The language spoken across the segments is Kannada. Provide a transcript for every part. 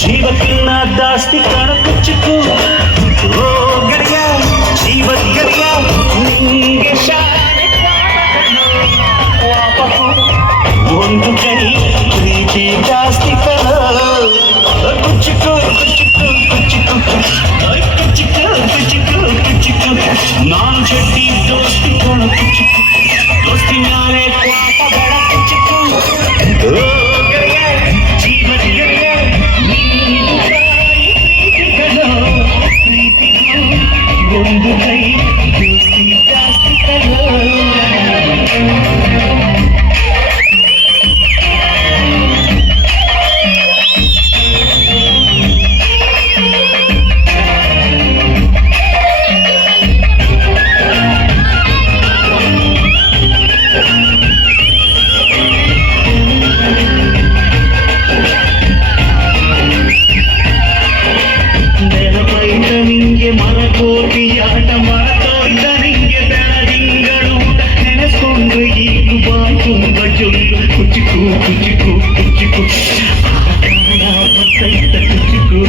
ಜೀವಕ್ಕಿನ್ನ ಜಾಸ್ತಿ ಕಣಕು ಚಿಕ್ಕು ಓ ಗೆಳೆಯ ಜೀವದ ಗೆಳೆಯ ನಿಂಗೆ ಶಾಲೆ ಒಂದು ಕೈ ಪ್ರೀತಿ ಜಾಸ್ತಿ ಕಣ ಕುಚಿಕ್ಕು ಕುಚಿಕ್ಕು ಕುಚಿಕ್ಕು ಕುಚಿಕ್ಕು ಕುಚಿಕ್ಕು ಕುಚಿಕ್ಕು ನಾನು ಶೆಟ್ಟಿ ದೋಸ್ತಿ ಕಣ ಕುಚಿಕ್ಕು ದೋಸ್ತಿ ಮ್ಯಾಲೆ ಕ್ವಾಪ ಬೇಡ ಕುಚಿಕ್ಕು ಓ ಗೆಳೆಯ ಜೀವದ ಗೆಳೆಯ ನಿಂಗೆ ಶಾಲೆ ಪ್ರೀತಿಗೂ ಒಂದು ಕೈ ದೋಸ್ತಿ ಜಾಸ್ತಿ ಕಣ ಕೋಟಿಯಾಟ ಮರತೋಯ್ದ ನಿಂಗೆ ಬೆಳದಿಂಗಳು ನೆನೆಸ್ಕೊಂಡ್ರೆ ಈಗು ಬಾ ತುಂಬ ಜೊಲ್ಲು ಕುಚಿಕು ಕುಚಿಕು ಕುಚಿಕು ಬರ್ತೈತ ಕುಚಿಕು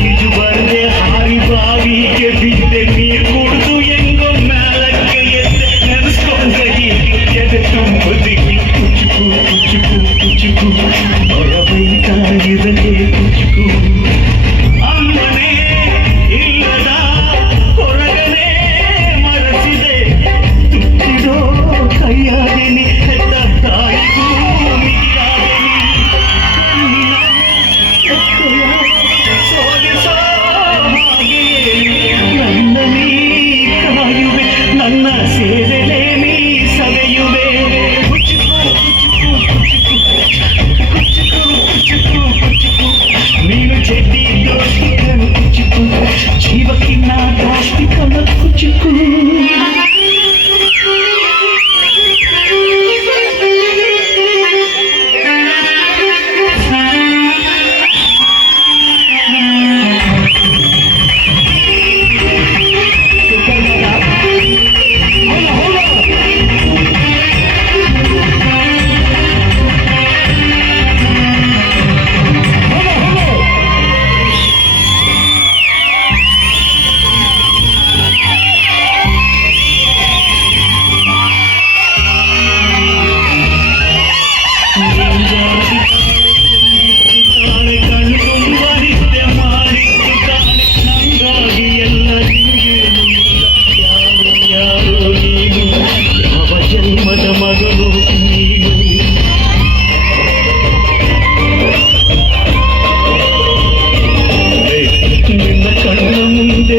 ಈಜು ಬರ್ದೆ ಹಾರಿ ಬಾವಿಗೆ ಬಿದ್ದೆ ನೀರು ಕುಡಿದು ಹೆಂಗೋ ಮ್ಯಾಲಕ್ಕೆ ಎದ್ದೆ ನೆನೆಸ್ಕೊಂಡ್ರೆ ಈಗು ಎದೆ ತುಂಬ ದಿಕ್ಕಿ ಕುಚಿಕು ಕುಚಿಕು ಕುಚಿಕು ಬೈತಾಗಿರಲೇ ಕುಚಿಕು ಅಮ್ಮನೇ ಇಲ್ಲದ ಹೊರಗನೆ ಮರಸಿದೆ ತುಚ್ಚಿದೋ ಕೈಯಾದೆನಿ ಹೆತ್ತ ತಾಯಿಗೂ ಮಿಗಿಲಾದೆನಿ ಸೋಲಿಸೋ ಹಾಗೆಯೇ ನನ್ನ ನೀ ಕಾಯುವೆ ನನ್ನ ಸೇವೆಲೇ ನೀ ಸವೆಯುವೆ ಕುಚಿಕು ಕುಚಿಕು ಕುಚಿಕು ನೀನು ಚೆಡ್ಡಿ ದೋಸ್ತಿ ಕಣ ಕುಚಿಕು ಜೀವಕ್ಕಿನ್ನ ಜಾಸ್ತಿ ಕಣ ಕುಚಿಕು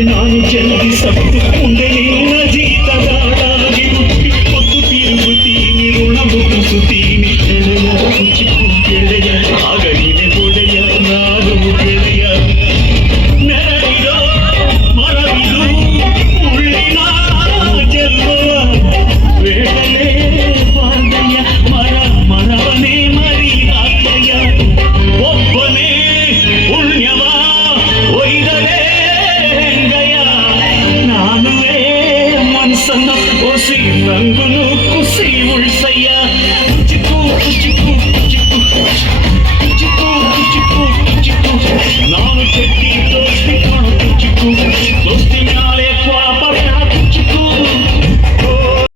ನಾನು ಜಲ್ದಿ ಸತ್ತು ಮುಂದೆ ನಿನ್ನ ಜೀತದಾಳಾಗಿ ಹುಟ್ಟಿ ಹೊತ್ತು ತಿರುಗುತ್ತೀನಿ ಋಣ ಮುಗಿಸುತ್ತೀನಿ ಗೆಳೆಯ ಕುಚಿಕು ಗೆಳೆಯ ಆಗ ನೀನೆ ಒಡೆಯ ನಾನು ಗೆಳೆಯ ನೆರಳಿರೋ ಮರವಿದು ಮುಳ್ಳಿನ ಜಲ್ವ ಬೇಡಲೇ ಬಾಂಧಯ್ಯ ಮರವನೇ ಮರಿಯಾದಯ್ಯ ಒಬ್ಬನೇ ಪುಣ್ಯವ ಒಯ್ದಲೇ ನಾನುವೇ ಮನ್ಸನ್ನ ಒಸಿ ನಂಗುನು ಕುಸಿ ಉಳ್ಸಯ್ಯ